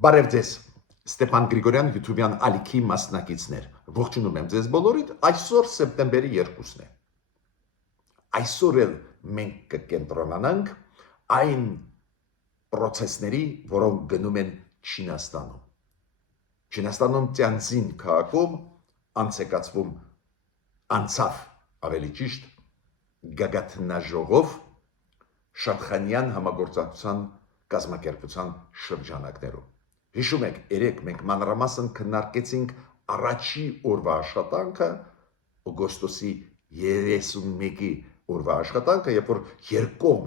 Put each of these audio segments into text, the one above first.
Բարև ձեզ, Ստեփան Գրիգորյան YouTube-յան ալիքի մասնակիցներ։ Ողջունում եմ ձեզ բոլորիդ։ Այսօր սեպտեմբերի 2-ն է։ Այսօր էլ մենք կկենտրոնանանք այն process-ների, որոնք գնում են Չինաստանում։ Չինաստանում Տյանցին քաղաքում անցավ ավելի ճիշտ գագաթնաժողով Շանխանյան համագործակցության կազմակերպության շրջանակներում։ Հիշում եք, երեք մենք մանրամասն քննարկեցինք առաջի օրվա աշխատանքը, օգոստոսի 31-ի օրվա աշխատանքը, երբ որ երկկողմ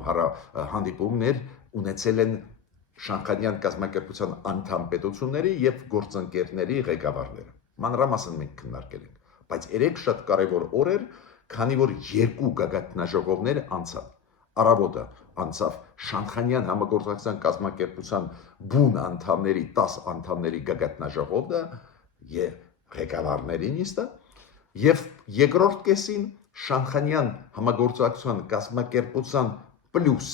հանդիպումներ ունեցել են Շանխանյան կազմակերպության անդամ պետությունների եւ գործընկերների ղեկավարները։ Մանրամասն մենք քննարկել ենք, բայց երեք շատ կարևոր օր էր, քանի որ երկու գագաթնաժողովներ անցան։ Առավոտը անցավ Շանխանյան համագործակցության կազմակերպության բուն անդամների 10 անդամների գագաթնաժողովը եւ ղեկավարների նիստը եւ երկրորդ կեսին Շանխանյան համագործակցության կազմակերպության պլյուս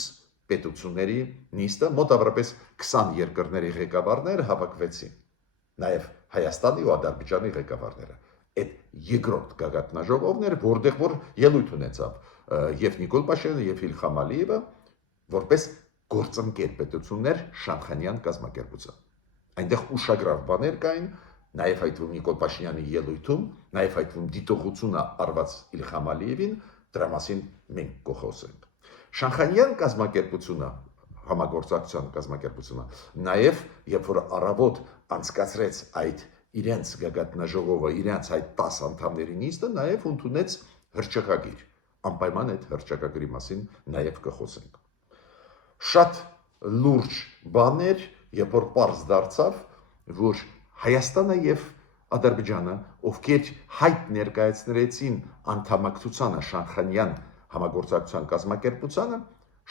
պետությունների նիստը մոտավորապես 20 երկրների ղեկավարներ հավաքվեցին, նաեւ Հայաստանի ու Ադրբեջանի ղեկավարները։ Այդ երկրորդ գագաթնաժողովն էր, որտեղ որ ելույթ ունեցավ եւ Նիկոլ Փաշինյանը եւ Իլհամ Ալիևը որպես գործընկեր պետություններ Շանխանյան կազմակերպության։ Այնտեղ ուշագրավ բաներ կային, նաեւ հայտվում Նիկոլ Փաշինյանի ելույթում, նաեւ հայտվում դիտողությունը արված Իլհամ Ալիևին, դրա մասին մենք կխոսենք։ Շանխանյան կազմակերպությունը, համագործակցության կազմակերպությունը, նաեւ երբ որ առավոտ անցկացրեց այդ իրենց գագաթնաժողովը, իրենց այդ 10 անդամների նիստը, նաեւ ընդունեց հռչակագիր։ Անպայման այդ հռչակագրի մասին նաեւ կխոսենք։ Շատ լուրջ բաներ, երբ որ պարզ դարձավ, որ Հայաստանը եւ Ադրբեջանը, ովքեր հայտ ներկայացրեցին անդամակցությանը Շանխանյան համագործակցության կազմակերպությանը,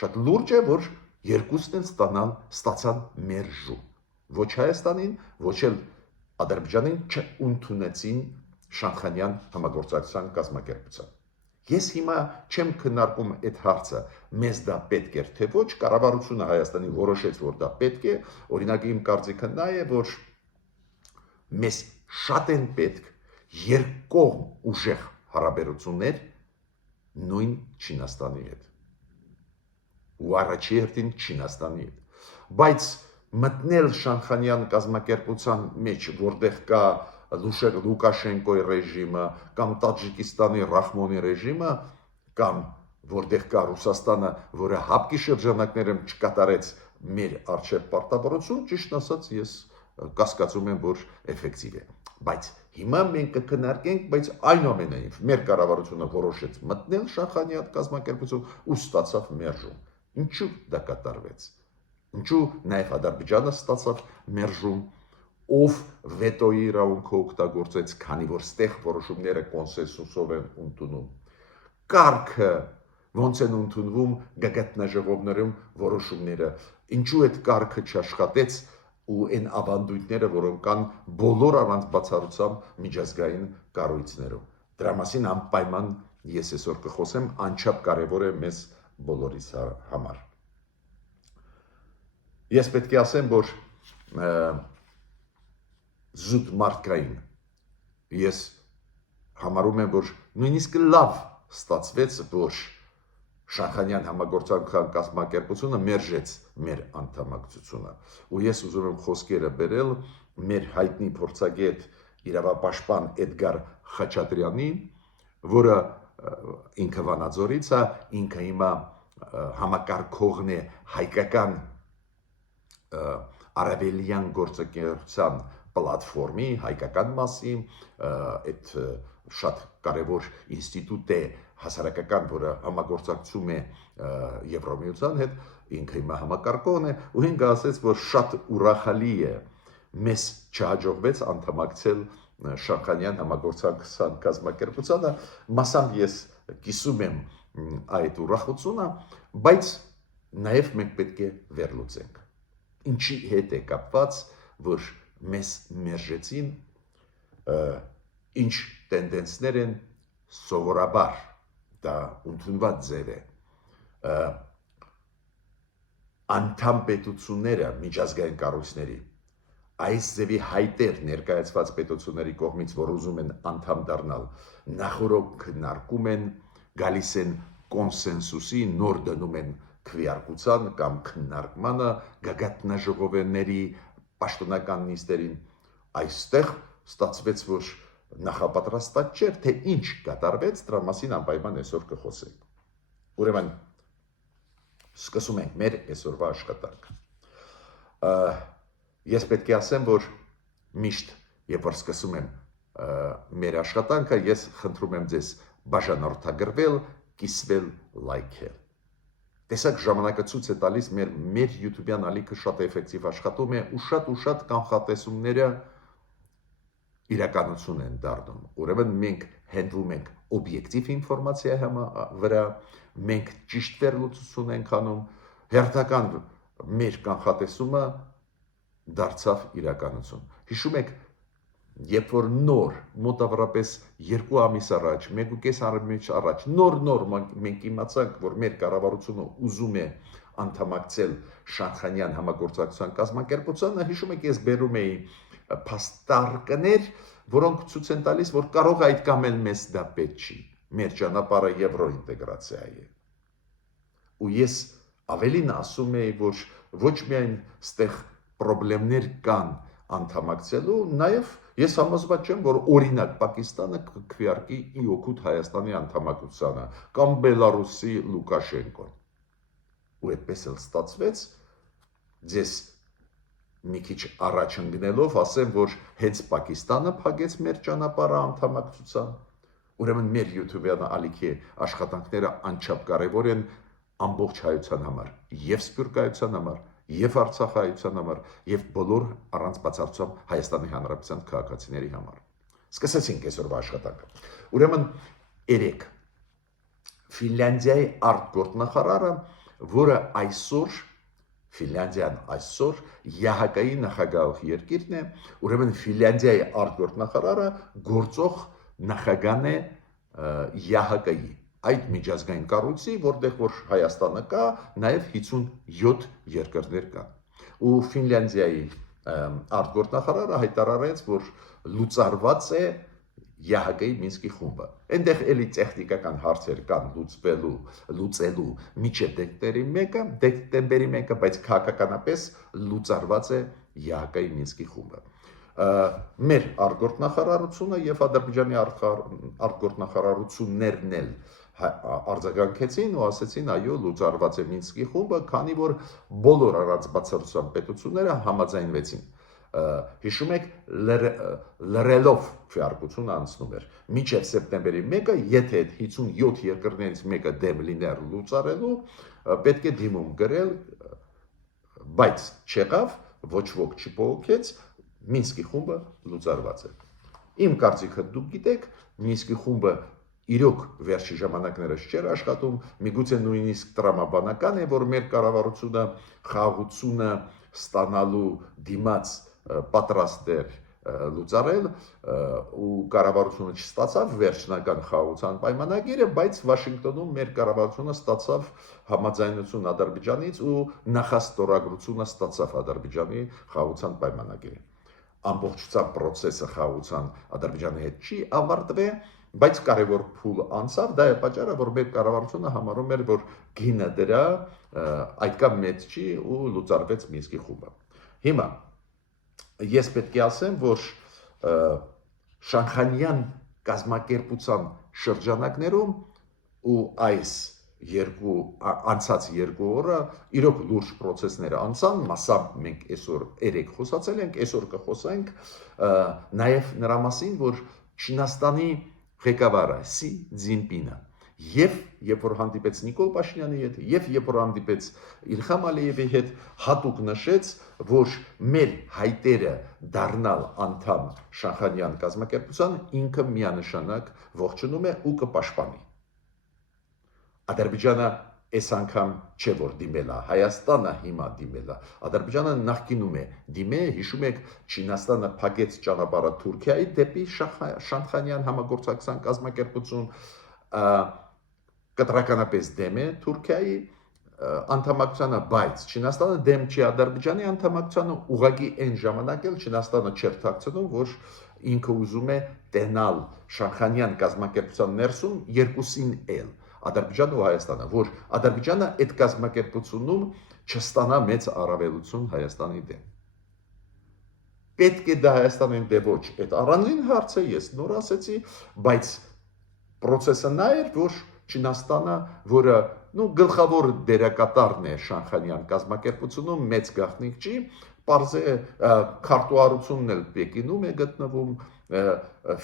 շատ լուրջ է, որ երկուսն են ստացան մերժում։ Ոչ Հայաստանին, ոչ էլ Ադրբեջանին չընդունեցին Շանխանյան համագործակցության կազմակերպության։ Ես հիմա չեմ քննարկում այդ հարցը, մեզ դա պետք էր թե ոչ, կառավարությունը Հայաստանի որոշեց, որ դա պետք է, օրինակ իմ կարծիքը նա է, որ մեզ շատ են պետք երկկողմ ուժեղ հարաբերություններ նույն Չինաստանի հետ։ Ու առաջի հերթին Չինաստանի հետ։ Բայց մտնել Շանխանյան կազմակերպության մեջ, որտեղ կա Լուկաշենկոյի ռեժիմը, կամ Տաջիկստանի Ռախմոնի ռեժիմը, կամ որտեղ կա Ռուսաստանը, որը հապկի շրջանակներում չկատարեց մեր արժեք պարտավորություն, ճիշտ ասած ես կասկածում եմ, որ էֆեկտիվ է։ Բայց հիմա մենք կքննարկենք, բայց այնուամենայնիվ մեր կառավարությունը որոշեց մտնել Շանխանյան կազմակերպություն ու ստացավ մերժում։ Ինչու դա կատարվեց։ Ինչու նաև Ադրբեջանը ստացավ մերժում, ով վետոյի իրավունքը օգտագործեց, քանի որ ստեղ որոշումները կոնսենսուսով են ընդունում։ Կարգը ոնց են ընդունվում գագաթնաժողովներում որոշումները, ինչու այդ կարգը չաշխատեց ու այն ավանդույթները, որոնք կան բոլոր առանց բացառությամբ միջազգային կառույցներում։ Դրա մասին անպայման ես այսօր կխոսեմ, անչափ կարևոր է մեզ բոլորիս համար։ Ես պետք է ասեմ, որ զուտ մարդկային ես համարում եմ, որ նույնիսկ լավ ստացվեց, որ Շանխանյան համագործակցության կազմակերպությունը մերժեց մեր անդամակցությունը։ Ու ես ուզում եմ խոսքերը բերել մեր հայտնի փորձագետ իրավապաշտպան Էդգար Խաչատրյանի, որը ինքը Վանաձորից է, ինքը հիմա համակարգողն է հայկական արաբելյան գործընկերության պլատֆորմի հայկական մասի, այդ շատ կարևոր ինստիտուտ է հասարակական, որը համագործակցում է Եվրամիության հետ, ինքը հիմա համակարգողն է, ու ինքը ասեց, որ շատ ուրախալի է մեզ չհաջողվեց անդամակցել Շանխանյան համագործակցության կազմակերպությանը, մասամբ ես կիսում եմ այդ ուրախությունը, բայց նաև մենք պետք է վերլուծենք։ Ինչի հետ է կապված, որ մեզ մերժեցին, ինչ տենդենսներ են սովորաբար, դա ընդունված ձև է, անդամ պետությունները միջազգային կառույցների այս ձևի հայտեր ներկայացված պետությունների կողմից, որ ուզում են անդամ դառնալ, նախորդ քննարկում են, գալիս են կոնսենսուսի, նոր դնում են քվեարկության կամ քննարկմանը գագաթնաժողովների պաշտոնական նիստերին, այստեղ ստացվեց, որ նախապատրաստված չէր, թե ինչ կատարվեց, դրա մասին անպայման այսօր կխոսենք։ Ուրեմն սկսում ենք մեր այսօրվա աշխատանքը։ Ես պետք է ասեմ, որ միշտ, երբ որ սկսում եմ մեր աշխատանքը, ես խնդրում եմ ձեզ բաժանորդագրվել, կիսվել, լայքել։ Տեսակ ժամանակը ցույց է տալիս մեր YouTube-յան ալիքը շատ էֆեկտիվ աշխատում է ու շատ կանխատեսումները իրականություն են դառնում։ Ուրեմն մենք հենվում ենք օբյեկտիվ ինֆորմացիայի վրա, մենք ճիշտ վերլուծություն ենք անում, հերթական մեր կանխատեսումը դարձավ իրականություն։ Հիշում եք, երբ որ նոր, մոտավորապես 2 ամիս առաջ, 1.5 ամիս առաջ, նոր մենք իմացանք, որ մեր կառավարությունը ուզում է անդամակցել Շանխանյան համագործակցության կազմակերպությանը, հիշում եք, ես բերում էի փաստարկներ, որոնք ցույց են տալիս, որ կարող է այդ կամ էլ մեզ դա պետք չի, մեր ճանապարհը եվրոինտեգրացիա է։ Ու ես ավելին ասում էի, որ ոչ միայն ստեղ պրոբլեմներ կան անդամակցելու, նաև ես համոզված չեմ, որ օրինակ Պակիստանը քվեարկի ի օգուտ Հայաստանի անդամակցությանը կամ Բելարուսի Լուկաշենկոն։ Ու այդպես էլ ստացվեց, ձեզ մի քիչ առաջ ընկնելով ասեմ, որ հենց Պակիստանը փակեց մեր ճանապարհը անդամակցության։ Ուրեմն մեր YouTube-յան ալիքի աշխատանքները անչափ կարևոր են ամբողջ հայության համար, եւ սփյուռքայության համար, եւ արցախայության համար, եւ բոլոր առանց բացառությամբ Հայաստանի Հանրապետության քաղաքացիների համար։ Սկսեցինք այսօրվա աշխատանքը։ Ուրեմն երեք Ֆինլանդիայի արտգործնախարարը, որը այսօր Ֆինլանդիան այսօր ԵՀԿ-ի նախագահ երկիրն է, ուրեմն Ֆինլանդիայի արտգործնախարարը գործող նախագահն է ԵՀԿ-ի այդ միջազգային կառույցի, որտեղ որ Հայաստանը կա, նաև 57 երկրներ կան։ Ու Ֆինլանդիայի արտգործնախարարը հայտարարեց, որ լուծարված է ԵՀԿ-ի Մինսկի խումբը։ Այնտեղ էլի տեխնիկական հարցեր կան լուծելու միջև դեկտեմբերի 1-ը, բայց քաղաքականապես լուծարված է ԵՀԿ-ի Մինսկի խումբը։ Մեր արտգործնախարարությունը եւ Ադրբեջանի արտգործնախարարություններն էլ արձագանքեցին ու ասեցին, այո, լուծարված է Մինսկի խումբը, քանի որ բոլոր առանց բացառությամբ պետությունները համաձայնվեցին։ Հիշում եք, լրելով քվեարկությունը անցնում էր։ Մինչև սեպտեմբերի 1-ը, եթե այդ 57 երկրներից մեկը դեմ լիներ լուծարելու, պետք է դիմում գրել, բայց չեղավ, ոչ ոք չփոխեց, Մինսկի խումբը լուծարված է։ Իմ կարծիքը դուք գիտեք, Մինսկի խումբը իրոք վերջի ժամանակներս չէր աշխատում, միգուցե նույնիսկ տրամաբանական է, որ մեր կառավարությունը խաղաղությունը ստանալու դիմաց պատրաստ էր լուծարել ու կառավարությունը չստացավ վերջնական խաղաղության պայմանագիրը, բայց Վաշինգտոնում մեր կառավարությունը ստացավ համաձայնություն Ադրբեջանից ու նախաստորագրությունը ստացավ Ադրբեջանի խաղաղության պայմանագիրը։ Ամբողջությամբ process-ը խաղաղության Ադրբեջանի հետ չի ավարտվել, բայց կարևոր փուլ անցավ, դա է պատճառը, որ մեր կառավարությունը համարում էր, որ գինը դրա այդքան մեծ չի ու լուծարվեց Մինսկի խումբը։ Հիմա ես պետք է ասեմ, որ Շանխանյան կազմակերպության շրջանակներում ու այս անցած 2 օրը իրոք լուրջ process-ներ անցան, մասամբ մենք այսօր երեք խոսացել ենք, այսօր կխոսենք նաև նրա մասին, որ Չինաստանի ղեկավարը Սի Ցզինպինը եւ երբ որ հանդիպեց Նիկոլ Փաշինյանի հետ եւ երբ որ հանդիպեց Իլհամ Ալիևի հետ, հատուկ նշեց, որ մեր հայտերը դառնալ անդամ Շանխանյան կազմակերպության ինքը միանշանակ ողջունում է ու կպաշտպանի։ Ադրբեջանը այս անգամ չէ որ դիմել է, Հայաստանը հիմա դիմել է, Ադրբեջանը նախկինում է դիմել, հիշում եք, Չինաստանը փակեց ճանապարհը Թուրքիայի դեպի Շանխանյան համագործակցության կազմակերպություն, կտրականապես դեմ է Թուրքիայի, անդամակցությանը, բայց Չինաստանը դեմ չի Ադրբեջանի անդամակցությանը, ուղղակի այն ժամանակ էլ Չինաստանը չէր թաքցնում, որ ինքը ուզում է տենալ Շանխանյան կազմակերպության ներսում երկուսին էլ Ադրբեջանը ու Հայաստանը, որ Ադրբեջանը այդ կազմակերպությունում չստանա մեծ առավելություն Հայաստանի դեմ։ Պետք է դա Հայաստանին դե ոչ, այդ առանձին հարց է, ես նոր ասեցի, բայց process-ը նա էր, որ Չինաստանը, որը գլխավոր դերակատարն է Շանխանյան կազմակերպությունում, մեծ գաղտնիք չի, պարզ է քարտուղարությունն էլ Պեկինում է գտնվում,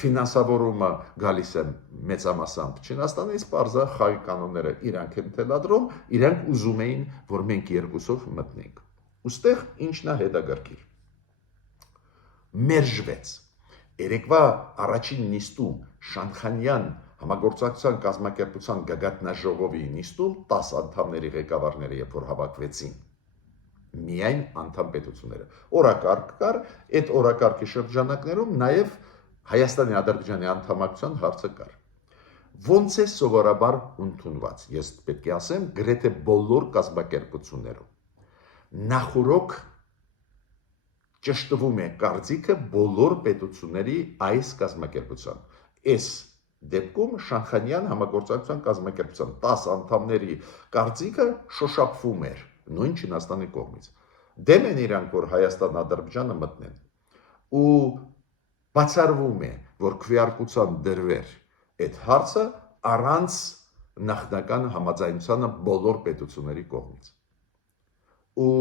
ֆինանսավորումը գալիս է մեծամասամբ Չինաստանից, պարզ է խաղի կանոնները իրանք են թելադրում, իրանք ուզում էին, որ մենք երկուսով մտնենք։ Ուստեղ ինչն է հետաքրքիր։ Մերժվեց։ Երեկվա առաջին նիստում Շանխանյան համագործակցության կազմակերպության գագաթնաժողովի նիստում 10 անդամների ղեկավարները երբ որ հավաքվեցին, միայն անդամ պետությունները։ Օրակարգ կար, այդ օրակարգի շրջանակներում նաև Հայաստանի Ադրբեջանի անդամակցության հարցը կար։ Ոնց է սովորաբար ընդունված, ես պետք է ասեմ, գրեթե բոլոր կազմակերպություններում։ Նախորոք ճշտվում է կարծիքը բոլոր պետությունների այս կազմակերպության։ Այս դեպքում Շանխանյան համագործակցության կազմակերպության 10 անդամների կարծիքը շոշափվում էր նույն Չինաստանի կողմից։ Դեմ են իրանք, որ Հայաստան-Ադրբեջանը մտնեն։ Ու բացառվում է, որ քվեարկության դրվեր այդ հարցը առանց նախնական համաձայնությանը բոլոր պետությունների կողմից։ Ու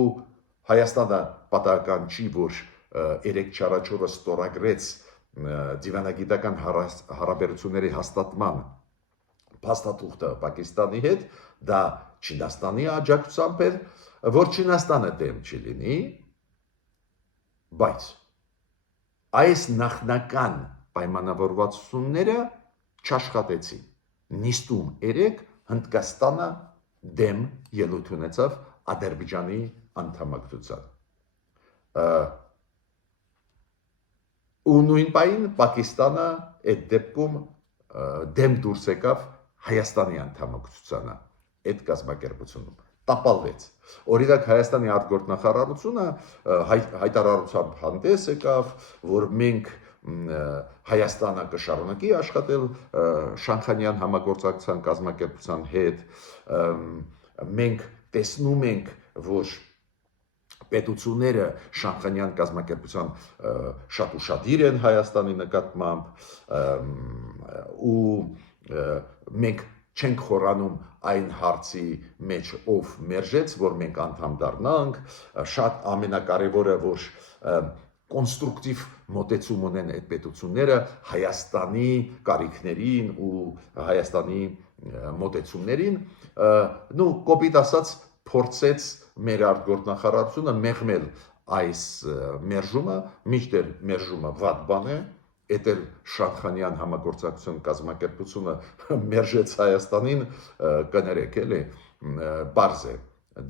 Հայաստանը պատահական չի, որ 3-4 օրը ստորագրեց դիվանագիտական հարաբերությունների հաստատման փաստաթուղթը Պակիստանի հետ, դա Չինաստանի աջակցությամբ էր, որ Չինաստանը դեմ չլինի, բայց այս նախնական պայմանավորվածությունները չաշխատեցին։ Նիստում 3 Հնդկաստանը դեմ ելույթ ունեցավ Ադրբեջանի անդամակցության։ Ու նույն պահին Պակիստանը այդ դեպքում դեմ դուրս եկավ Հայաստանի անդամակցությանը այդ կազմակերպությունում, տապալվեց։ Օրինակ Հայաստանի արտգործնախարարությունը հայտարարությամբ հանդես եկավ, որ մենք Հայաստանը կշարունակի աշխատել Շանխանյան համագործակցության կազմակերպության հետ, մենք տեսնում ենք, որ պետությունները Շանխանյան կազմակերպության շատ ուշադիր են Հայաստանի նկատմամբ ու մենք չենք խորանում այն հարցի մեջ, ով մերժեց, որ մենք անդամ դառնանք, շատ ամենակարևորը, որ կոնստրուկտիվ մոտեցում ունեն այդ պետությունները Հայաստանի կարիքներին ու Հայաստանի մոտեցումներին, կոպիտ ասած փորձեց մեր արտգործնախարարությունը մեղմել այս մերժումը, մինչդեռ մերժումը վատ բան է, այդ էլ Շանխանյան համագործակցության կազմակերպությունը մերժեց Հայաստանին, կներեք էլի, բարձ է,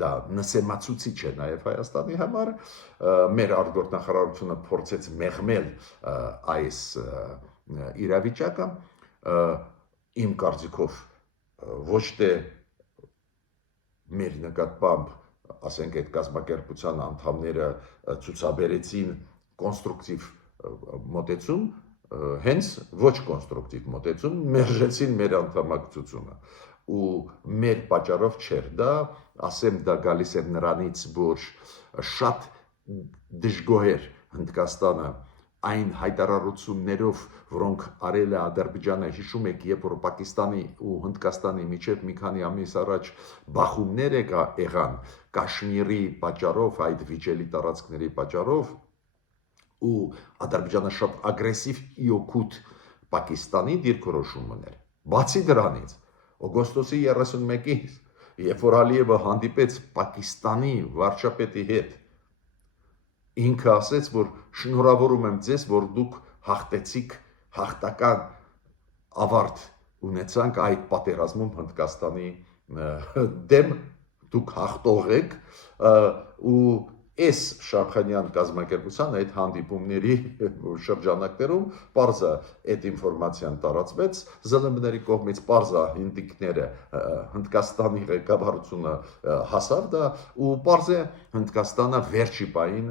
դա նսեմացուցիչ է նաև Հայաստանի համար, մեր արտգործնախարարությունը փորձեց մեղմել այս իրավիճակը, իմ կարծիքով ոչ թե մեր նկատմամբ, ասենք այդ կազմակերպության անդամները ցուցաբերեցին կոնստրուկտիվ մոտեցում, հենց ոչ կոնստրուկտիվ մոտեցում, մերժեցին մեր անդամակցությունը ու մեր պատճառով չէր դա, ասեմ դա գալիս է նրանից, որ շատ դժգոհ էր Հնդկաստանը այն հայտարարություններով, որոնք արել է Ադրբեջանը, հիշում եք, երբ որ Պակիստանի ու Հնդկաստանի միջև մի քանի ամիս առաջ բախումներ եղան Կաշմիրի պատճառով, այդ վիճելի տարածքների պատճառով, ու Ադրբեջանը շատ ագրեսիվ իօքուտ Պակիստանի դիրքորոշում ուներ։ Բացի դրանից, օգոստոսի 31-ին, երբ որ Ալիևը հանդիպեց Պակիստանի վարչապետի հետ, ինքը ասեց, որ շնորհավորում եմ ձեզ, որ դուք հաղթեցիք, հաղթական ավարտ ունեցանք այդ պատերազմում Հնդկաստանի դեմ, դուք հաղթող եք ու Այս Շամխանյան կազմակերպության այդ հանդիպումների շրջանակներում պարզա այդ ինֆորմացիան տարածվեց ԶԼՄ-ների կողմից, պարզա հնդիկները Հնդկաստանի ղեկավարությունը հասավ դա ու պարզ է Հնդկաստանը վերջի պահին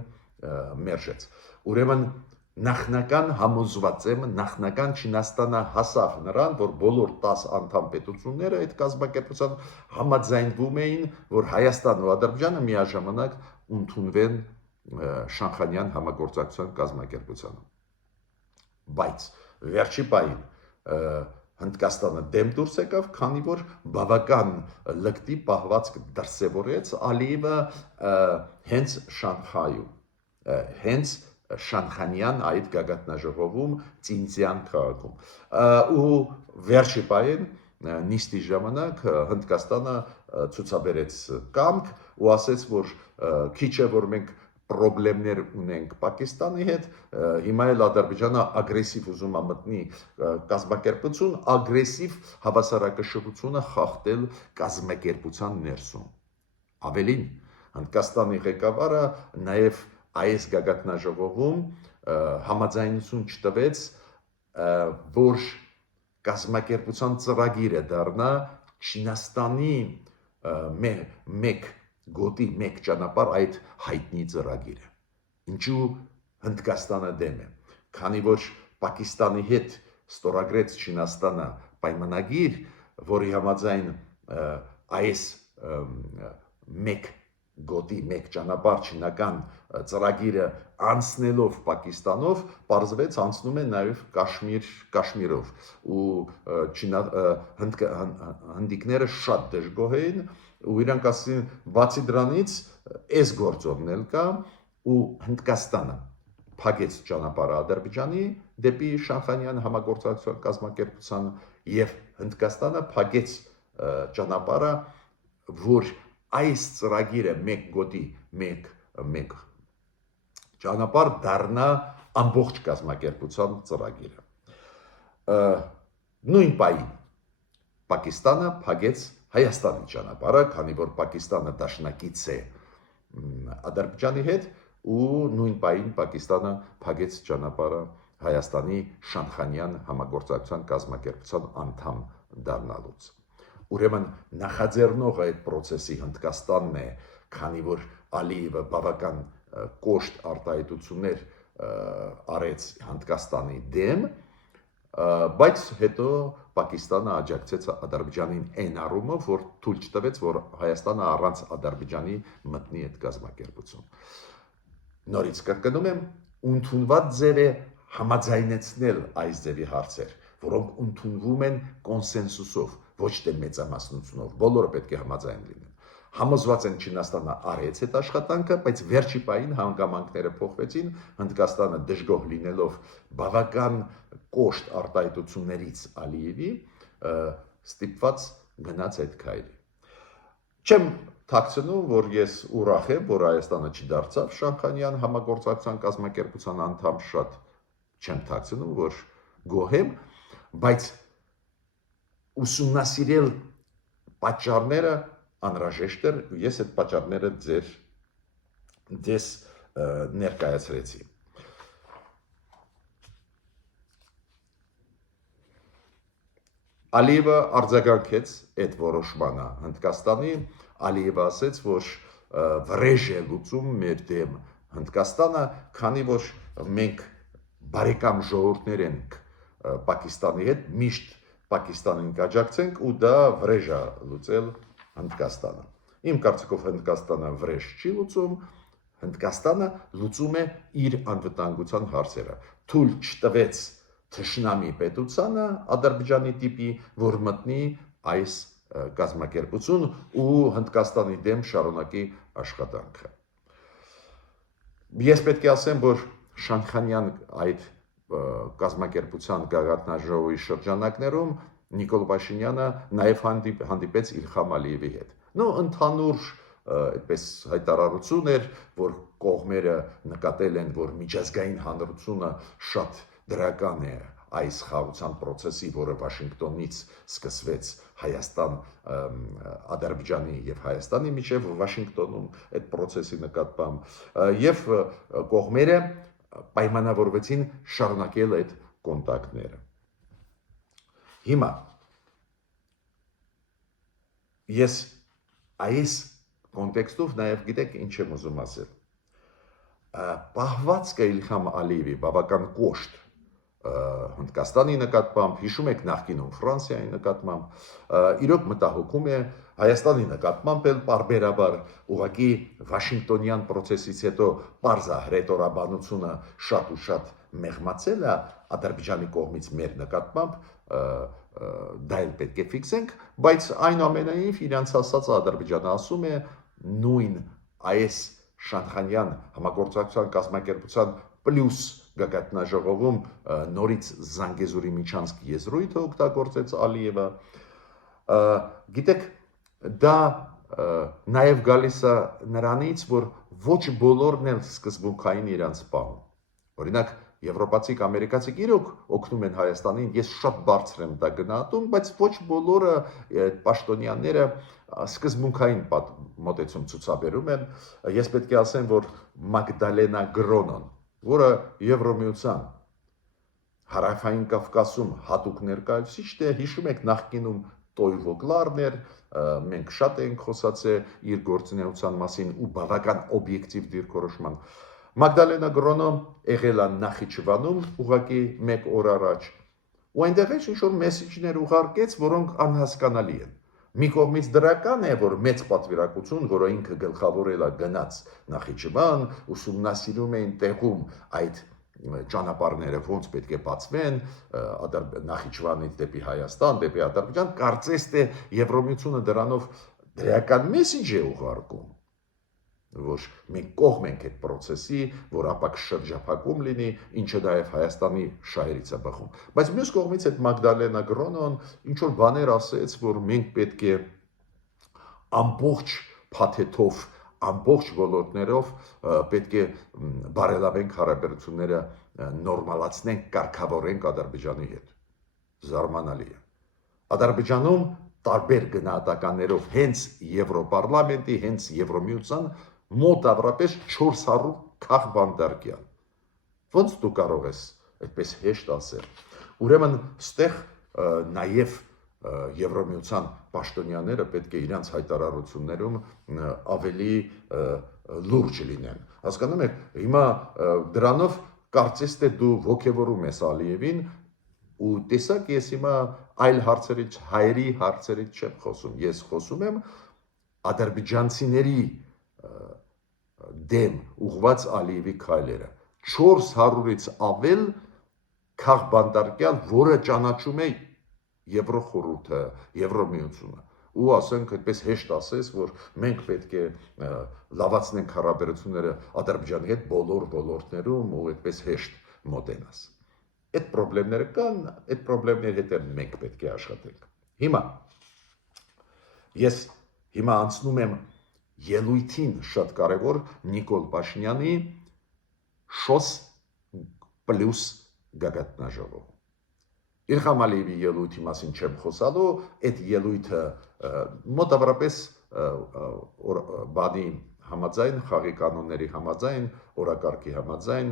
մերժեց։ Ուրեմն նախնական համոզված եմ, նախնական Չինաստանը հասավ նրան, որ բոլոր 10 անդամ պետությունները այդ կազմակերպության համաձայնվում էին, որ Հայաստանն ու Ադրբեջանը միաժամանակ ընդունվեն Շամխանյան համագործակցության կազմակերպությանը։ Բայց վերջի պահին Հնդկաստանը դեմ դուրս եկավ, քանի որ բավական լկտի պահվածք դրսևորեց Ալիևը հենց Շանհայում, հենց Շանխանյան այդ գագաթնաժողովում Ծինցյան քաղաքում ու վերջի պահին նիստի ժամանակ Հնդկաստանը ցուցաբերեց կամք ու ասեց, որ քիչ է որ մենք պրոբլեմներ ունենք Պակիստանի հետ, հիմա էլ Ադրբեջանը ագրեսիվ ուզում է մտնի կազմակերպություն, ագրեսիվ հավասարակշռությունը խախտել կազմակերպության ներսում։ Ավելին, Հնդկաստանի ղեկավարը նաև այս գագաթնաժողովում համաձայնություն չտվեց, որ կազմակերպության ծրագիրը դառնա Չինաստանի մեկ գոտի մեկ ճանապարհ այդ հայտնի ծրագիրը։ Ինչու Հնդկաստանը դեմ է, քանի որ Պակիստանի հետ ստորագրեց Չինաստանը պայմանագիր, որի համաձայն այս մեկ գոտի մեկ ճանապարհ չինական ծրագիրը անցնելով Պակիստանով պարզվեց անցնում է նաև Կաշմիրով ու հնդիկները շատ դժգոհ էին ու իրանք ասին բացի դրանից այս գործողն էլ կա ու Հնդկաստանը փակեց ճանապարհը Ադրբեջանի դեպի Շամխանյան համագործակցության կազմակերպության եւ Հնդկաստանը փակեց ճանապարհը, որ այս ծրագիրը մեկ գոտի մեկ ճանապարհ դառնա ամբողջ կազմակերպության ծրագիրը։ Նույն պահին Պակիստանը փակեց Հայաստանի ճանապարհը, քանի որ Պակիստանը դաշնակից է Ադրբեջանի հետ ու նույն պահին Պակիստանը փակեց ճանապարհը Հայաստանի Շամխանյան համագործակցության կազմակերպության անդամ դառնալուց։ Ուրեմն նախաձեռնողը այդ process-ի Հնդկաստանն է, քանի որ Ալիևը բավական կոշտ արտահայտություններ արեց Հնդկաստանի դեմ, բայց հետո Պակիստանը աջակցեց Ադրբեջանին այն առումով, որ թույլ չտվեց, որ Հայաստանը առանց Ադրբեջանի մտնի այդ կազմակերպություն։ Նորից կրկնում եմ, ընդունված ձև է համաձայնեցնել այս ձևի հարցեր, որոնք ընդունվում են կոնսենսուսով, ոչ թե մեծամասնությունով, բոլորը պետք է համաձայն լինեն։ Համոզված են Չինաստանը արեց այդ աշխատանքը, բայց վերջի պահին հանգամանքները փոխվեցին, Հնդկաստանը դժգոհ լինելով բավական կոշտ արտահայտություններից Ալիևի, ստիպված գնաց այդ քայլի։ Չեմ թաքցնում, որ ես ուրախ եմ, որ Հայաստանը չդարձավ Շամխանյան համագործակցության կազմակերպության անդամ, շատ չեմ թաքցնում, որ գոհ եմ, բայց ուսումնասիրել պատճառները անհրաժեշտ էր, ես այդ պատճառները ձեզ ներկայացրեցի։ Ալիևը արձագանքեց այդ որոշմանը Հնդկաստանի, Ալիևը ասեց, որ վրեժ է լուծում մեր դեմ Հնդկաստանը, քանի որ մենք բարեկամ ժողովուրդներ ենք Պակիստանի հետ, միշտ Պակիստանին կաջակցենք ու դա վրեժ է լուծել Հնդկաստանը։ Իմ կարծիքով Հնդկաստանը վրեժ չի լուծում, Հնդկաստանը լուծում է իր անվտանգության հարցերը։ Թույլ չտվեց թշնամի պետությանը Ադրբեջանի տիպի, որ մտնի այս կազմակերպություն ու Հնդկաստանի դեմ շարունակի աշխատանքը։ Ես պետք է ասեմ, որ Շամխանյան այդ կազմակերպության գագաթնաժողովի շրջանակներում Նիկոլ Փաշինյանը նաև հանդիպեց Իլհամ Ալիևի հետ։ Ընդհանուր այդպես հայտարարություն էր, որ կողմերը նկատել են, որ միջազգային հանրությունը շատ դրական է այս խաղաղության process-ի, որը Վաշինգտոնից սկսվեց Հայաստան, Ադրբեջանի եւ Հայաստանի միջև Վաշինգտոնում այդ process-ի նկատմամբ եւ կողմերը պայմանավորվեցին շարունակել այդ կոնտակտները։ Հիմա ես այս կոնտեքստով նաև գիտեք ինչ եմ ուզում ասել։ Պահվածքը Իլհամ Ալիևի բավական կոշտ Հնդկաստանի նկատմամբ, հիշում եք նախկինում Ֆրանսիայի նկատմամբ, իրոք մտահոգում է Հայաստանի նկատմամբ էլ պարբերաբար ուղղակի Վաշինգտոնյան process-ից հետո պարզա հրետորաբանությունը շատ ու շատ մեղմացել է Ադրբեջանի կողմից մեր նկատմամբ, դա էլ պետք է ֆիքսենք, բայց այնուամենայնիվ իրանց ասածը Ադրբեջանը ասում է նույն այս Շանխանյան համագործակցության կազմակերպության պլյուս գագաթնաժողովում նորից Զանգեզուրի Միչանսկ եզրույթը օգտագործեց Ալիևը։ Գիտեք, դա նաև գալիս է նրանից, որ ոչ բոլորն էլ սկզբունքային իրանց պահում։ Օրինակ, եվրոպացիք, ամերիկացիք իրոք օգնում են Հայաստանին, ես շատ բարձր եմ դա գնահատում, բայց ոչ բոլորը պաշտոնյաները սկզբունքային մոտեցում ցուցաբերում են։ Ես պետք է ասեմ, որ Մագդալենա Գրոնոն, որը Եվրոմիության Հարավային Կովկասում հատուկ ներկայացուցիչ է, հիշում եք նախկինում Տոյվոգլարն էր, մենք շատ ենք խոսացել իր գործունեության մասին ու բավական օբյեկտիվ դիրքորոշման։ Մագդալենա Գրոնը եղել է Նախիջևանում ուղղակի մեկ օր առաջ, ու այնտեղ ինչ-որ մեսեջներ ուղարկեց, որոնք անհասկանալի են։ Մի կողմից դրական է, որ մեծ պատվիրակություն, որը ինքը գլխավորել է գնաց Նախիջևան, ուսումնասիրում էին տեղում այդ ճանապարհները ոնց պետք է բացվեն Նախիջևանից դեպի Հայաստան, դեպի Ադրբեջան, կարծես թե Եվրոմիությունը դրանով դրական մեսեջ է ուղարկում, որ մենք կողմ ենք այդ process-ի, որ ապակ շրջափակում լինի, ինչը նաև Հայաստանի շահերից է բխում։ Բայց մյուս կողմից այդ Մագդալենա Գրոնոն ինչ-որ բաներ ասեց, որ մենք պետք է ամբողջ փաթեթով, ամբողջ ոլորտներով պետք է բարելավենք հարաբերությունները, նորմալացնենք, կարգավորենք Ադրբեջանի հետ։ Զարմանալի է։ Ադրբեջանում տարբեր գնահատականներով հենց Եվրոպարլամենտի, հենց Եվրոմիության մոտ ավրապես 400 քաղբանդարկյալ։ Ոնց դու կարող ես այդպես հեշտ ասել։ Ուրեմն ստեղ նաև Եվրոմիության պաշտոնյաները պետք է իրանց հայտարարություններում ավելի լուրջ լինեն։ Հասկանում եք, հիմա դրանով կարծես թե դու ոգևորում ես Ալիևին ու տեսակ ես հիմա այլ հարցերից, հայերի հարցերից չեմ խոսում, ես խոսում եմ ադրբեջանցիների դեմ ուղված Ալիևի քայլերը 400-ից ավել քաղբանդարկյալ, որը ճանաչում է Եվրոխորհուրդը, Եվրոմիությունը, ու ասենք այդպես հեշտ ասես, որ մենք պետք է լավացնենք հարաբերությունները Ադրբեջանի հետ բոլոր ոլորտներում ու այդպես հեշտ մոտենաս։ Այդ խնդիրները կան, այդ խնդիրների հետ մենք պետք է աշխատենք։ Ես հիմա անցնում եմ ելույթին շատ կարևոր Նիկոլ Փաշինյանի ՇՕՍ պլյուս գագաթնաժողով։ Իլհամ Ալիևի ելույթի մասին չեմ խոսալու, այդ ելույթը մոտավորապես բանի համաձայն, խաղի կանոնների համաձայն, օրակարգի համաձայն,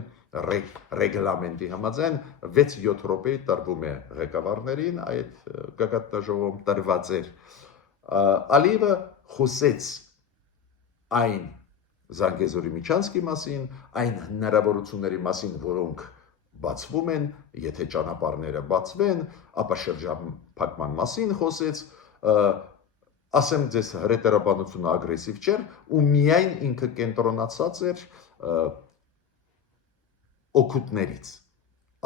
ռեգլամենտի համաձայն 6-7 րոպե տրվում է ղեկավարներին, այդ գագաթնաժողովում տրված էր։ Ալիևը խոսեց այն Զանգեզուրի Միչանսկի մասին, այն հնարավորությունների մասին, որոնք բացվում են, եթե ճանապարհները բացվեն, ապա շրջափակման մասին խոսեց, ասեմ ձեզ հրետորաբանությունը ագրեսիվ չէր, ու միայն ինքը կենտրոնացած էր օգուտներից,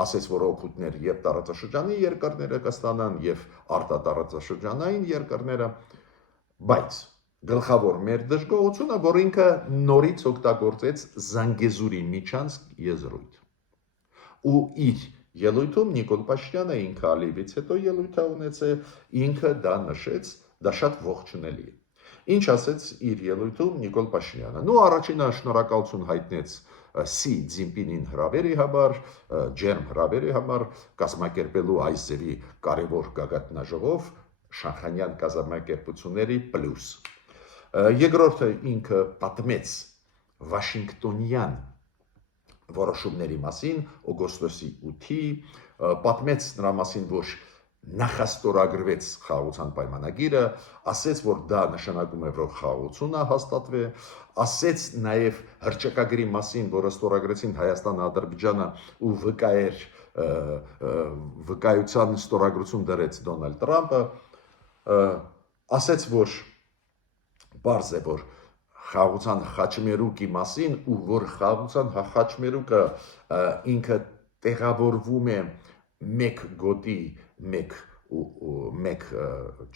ասես որ օգուտներ եւ տարածաշրջանի երկրները կստանան եւ արտատարածաշրջանային երկրները, բայց գլխավոր մեր դժգոհությունը, որ ինքը նորից օգտագործեց Զանգեզուրի Միչանսկ եզրույթ։ Ու իր ելույթում Նիկոլ Փաշինյանը ինքը Ալիևից հետո ելույթ ունեցել, ինքը դա նշեց, դա շատ ողջունելի է։ Ինչ ասեց իր ելույթում Նիկոլ Փաշինյանը։ Նու առաջինը շնորհակալություն հայտնեց Սի Ցզինպինին հրավերի համար, ջերմ հրավերի համար կազմակերպելու այս ձևի կարևոր գագաթնաժողով Շանխանյան կազմակերպությունների պլյուս։ Երկրորդը ինքը պատմեց Վաշինգտոնյան որոշումների մասին օգոստոսի 8-ի, պատմեց նրա մասին, որ նախաստորագրվեց խաղաղության պայմանագիրը, ասեց, որ դա նշանակում է, որ խաղաղությունը հաստատվի, ասեց նաև հռչակագրի մասին, որը ստորագրեցին Հայաստանը, Ադրբեջանը ու վկայության ստորագրություն դրեց Դոնալդ Տրամպը, ասեց, որ բարձ է, որ խաղաղության խաչմերուկի մասին ու որ խաղաղության խաչմերուկը ինքը տեղավորվում է մեկ գոտի, մեկ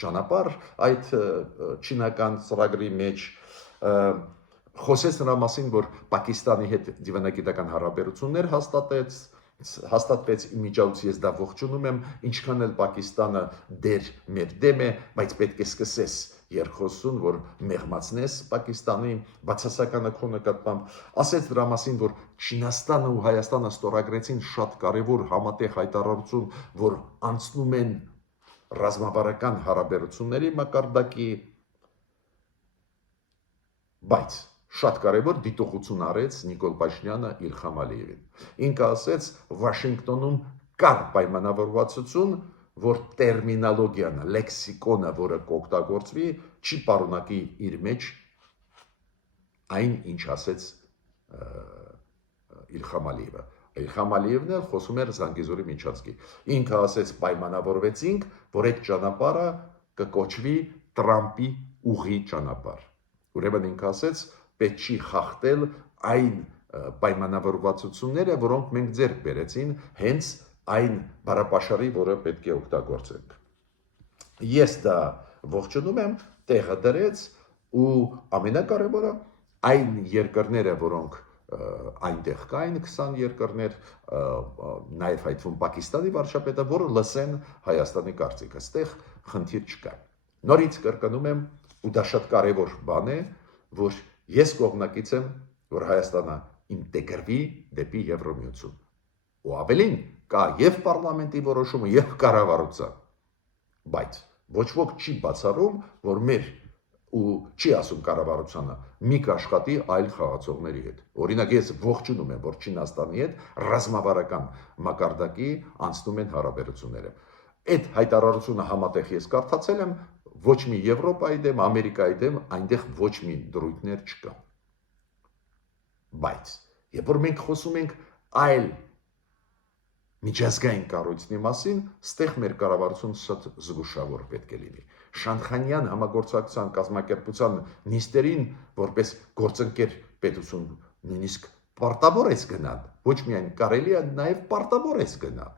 ճանապարհ այդ չինական ծրագրի մեջ, խոսեց նրա մասին, որ Պակիստանի հետ դիվանագիտական հարաբերություններ հաստատվեց իմիջիայից ես դա ողջունում եմ, ինչքան էլ Պակիստանը մեր դեմ է, բայց պետք է սկսես երկխոսություն, որ մեղմացնես Պակիստանի բացասականը քո նկատմամբ, ասեց դրա մասին, որ Չինաստանը ու Հայաստանը ստորագրեցին շատ կարևոր համատեղ հայտարարություն, որ անցնում են ռազմավարական հարաբերությունների մակարդակի, բայց շատ կարևոր դիտողություն արեց Նիկոլ Փաշինյանը Իլհամ Ալիևին։ Ինքը ասեց Վաշինգտոնում կար պայմանավորվածություն, որ տերմինոլոգիան, լեքսիկոնը, որը կօգտագործվի, չի պարունակի իր մեջ այն, ինչ ասեց Իլհամ Ալիևը։ Իլհամ Ալիևն էլ խոսում էր Զանգեզուրի միջանցքի։ Ինքը ասեց պայմանավորվեցինք, որ այդ ճանապարհը կկոչվի Տրամպի ուղի ճանապարհ։ Ուրեմն ինքը ասեց, պետք չի խախտել այն պայմանավորվածությունները, որոնք մենք ձեռք բերեցին, հենց այն բարապաշարի, որը պետք է օգտագործենք։ Ես դա ողջունում եմ, տեղը դրեց ու ամենակարևորը այն երկրները, որոնք այնտեղ կային 20 երկրներ, նաև հայտվում Պակիստանի վարչապետը, որը լսեն Հայաստանի կարծիքը, այստեղ խնդիր չկա։ Նորից կրկնում եմ, ու դա շատ կարևոր բան է, որ ես կողմնակից եմ, որ Հայաստանը ինտեգրվի դեպի Եվրամիություն։ Ու ավելին, կա եւ պարլամենտի որոշումը, եւ կառավարության, բայց ոչ ոք չի բացառում, որ մեր ու չի ասում կառավարությանը մի կաշխատի այլ խաղացողների հետ։ Օրինակ ես ողջունում եմ, որ Չինաստանի հետ ռազմավարական մակարդակի անցնում են հարաբերությունները։ Այդ հայտարարությունը համատեղ ես կարդացել եմ, ոչ մի Եվրոպայի դեմ, Ամերիկայի դեմ այնտեղ ոչ մի դրույթներ չկան։ Բայց երբ որ մենք խոսում ենք այլ միջազգային կառույցների մասին, ստեղ մեր կառավարությունը շատ զգուշավոր պետք է լինի։ Շանխանյան համագործակցության կազմակերպության նիստերին որպես գործընկեր պետություն նույնիսկ պարտավոր ես գնալ, ոչ միայն կարելի է, նաև պարտավոր ես գնալ,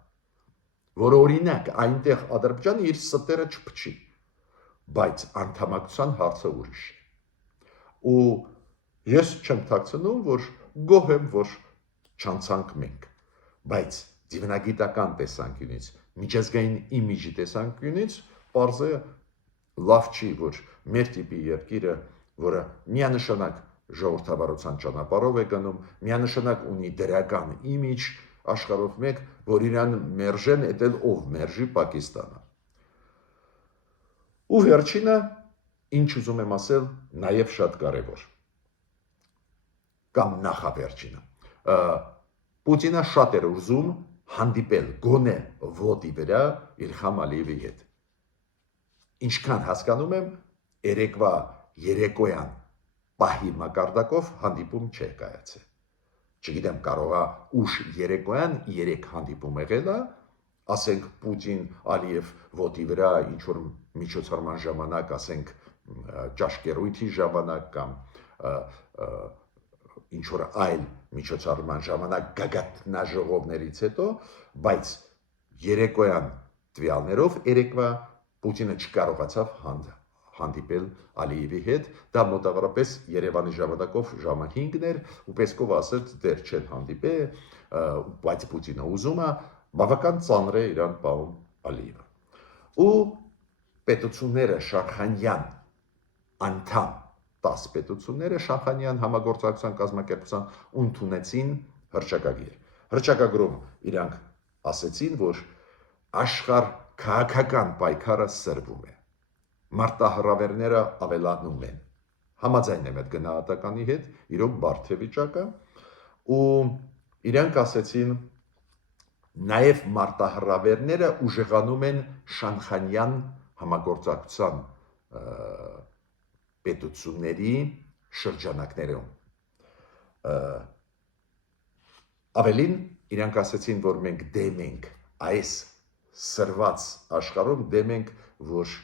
որ օրինակ այնտեղ Ադրբեջանը իր ստերը չփչի, բայց անդամակցության հարցը ուրիշ է։ Ու ես չեմ թաքցնում, որ գոհ եմ, որ չանցանք մենք, բայց դիվանագիտական տեսանկյունից, միջազգային իմիջի տեսանկյունից պարզ է լավ չի, որ մեր տիպի երկիրը, որը միանշանակ ժողովրդավարության ճանապարհով է գնում, միանշանակ ունի դրական իմիջ աշխարհով մեկ, որ իրան մերժեն, էդ ով մերժի Պակիստանը։ Ու վերջինը, ինչ ուզում եմ ասել, նաև շատ կարևոր, կամ նախավերջինը, Պուտինը շատ էր ուզում հանդիպել գոնե ոտի վրա Իլհամ Ալիևի հետ։ Ինչքան հասկանում եմ, երեկվա երեկոյան պահի մակարդակով հանդիպում չէ կայացել։ Չգիտեմ, կարող է ուշ երեկոյան 3 հանդիպում եղել է, ասենք Պուտին Ալիև ոտի վրա ինչ որ միջոցառման ժամանակ, ասենք ճաշկերույթի ժամանակ կամ ինչ որ այլ միջոցառման ժամանակ գագաթնաժողովներից հետո, բայց երեկոյան տվյալներով երեկվա Պուտինը չկարողացավ հանդիպել Ալիևի հետ, դա մոտավորապես Երևանի ժամանակով ժամը 5-ն էր, ու Պեսկովը ասեց դեռ չեն հանդիպել, բայց Պուտինը ուզում է, բավական ծանր է իրան պահում Ալիևը։ Ու պետությունները Շարխանյան անդամ 10 պետությունները Շահյանյան համագործակցության կազմակերպության ընդունեցին հռչակագիր։ Հռչակագրում իրանք ասեցին, որ աշխարհ քաղաքական պայքարը սրվում է։ Մարտահրավերները ավելանում են։ Համաձայն եմ այդ գնահատականի հետ, իրոք բարդ է վիճակը, ու իրանք ասեցին նաև մարտահրավերները ուժեղանում են Շանխանյան համագործակցության պետությունների շրջանակներում։ Ավելին, իրանք ասեցին, որ մենք դեմ ենք այս սրված աշխարհում, դեմ ենք, որ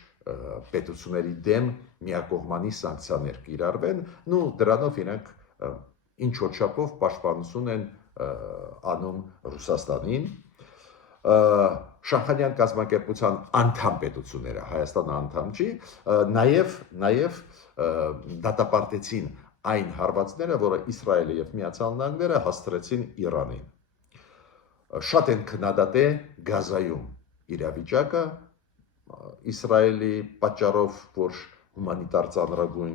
պետությունների դեմ միակողմանի սանկցիաներ կիրառվեն, ու դրանով իրանք ինչ-որ չափով պաշտպանություն են անում Ռուսաստանին։ Շահյանյան կազմակերպության անդամ պետությունները, Հայաստանը անդամ չի, նաև դատապարտեցին այն հարվածները, որը Իսրայելը եւ Միացյալ Նահանգները հասցրեցին Իրանին։ Շատ են քննադատել Գազայում իրավիճակը Իսրայելի պատճառով, որ հումանիտար ծանրագույն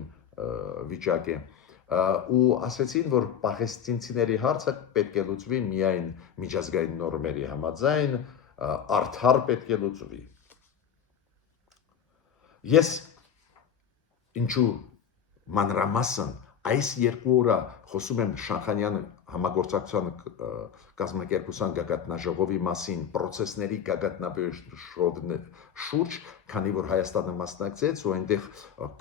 վիճակ է, ու ասեցին, որ պաղեստինցիների հարցը պետք է լուծվի միայն միջազգային նորմերի համաձայն, արդար պետք է լուծվի։ Ես ինչու մանրամասն այս երկու օրը խոսում եմ Շահյանյան համագործակցության կազմակերպության գագաթնաժողովի մասին, process-ների գագաթնաժողովի շուրջ, քանի որ Հայաստանը մասնակցեց ու այնտեղ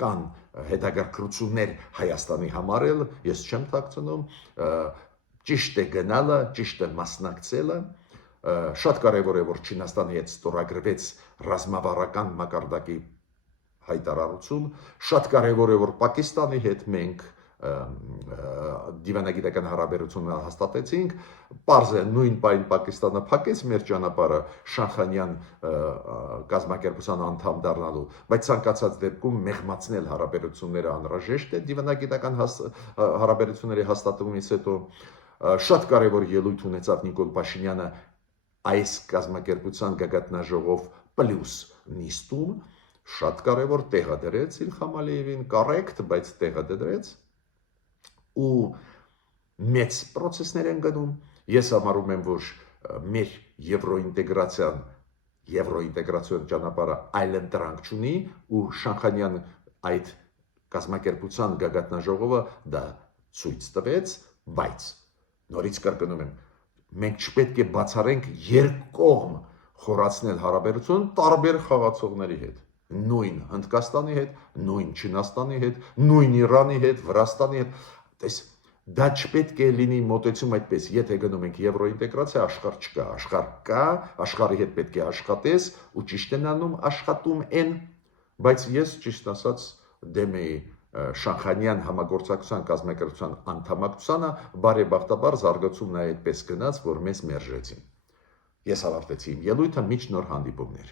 կան հետաքրքրություններ Հայաստանի համար էլ, ես չեմ թաքցնում, ճիշտ է գնալը, ճիշտ է մասնակցելը, շատ կարևոր է, որ Չինաստանի հետ ստորագրվեց ռազմավարական մակարդակի հայտարարություն, շատ կարևոր է, որ Պակիստանի հետ մենք դիվանագիտական հարաբերությունը հաստատեցինք, պարզ է նույն պայն Պակիստանը փակեց մեր ճանապարհը Շահյանյան կազմակերպության անդամ դառնալու, բայց ցանկացած դեպքում մեղմացնել հարաբերությունները անհրաժեշտ է դիվանագիտական հարաբերությունների հաստատումից հետո։ Շատ կարևոր ելույթ ունեցավ Նիկոլ Փաշինյանը այս կազմակերպության գագաթնաժողով պլյուս նիստում, շատ կարևոր տեղադրեց Իլհամ Ալիևին, կոռեկտ, բայց տեղադրեց ու մեծ process-ներ են գնում։ Ես համարում եմ, որ մեր եվրոինտեգրացիոն ճանապարհը այլընտրանք չունի ու Շահյանյան այդ կազմակերպության գագաթնաժողովը դա ցույց տվեց, բայց նորից կրկնում եմ, մենք չպետք է բացառենք երկկողմ խորացնել հարաբերություն տարբեր խաղացողների հետ, նույն Հնդկաստանի հետ, նույն Չինաստանի հետ, նույն Իրանի հետ, Վրաստանի հետ, դա չպետք է լինի մոտեցում այդպես, եթե գնում ենք եվրոինտեգրացիա, աշխարհ չկա, աշխարհ կա, աշխարհի հետ պետք է աշխատես ու ճիշտ են անում աշխատում են, բայց ես ճիշտ ասած դեմ էի Շահյանյան համագործակցության կազմակերպության անդամակցությանը, բարեբախտաբար զարգացումն այդպես գնաց, որ մեզ մերժեցին։ Ես ավարտեցի իմ ելույթը, մինչ նոր հանդիպումներ։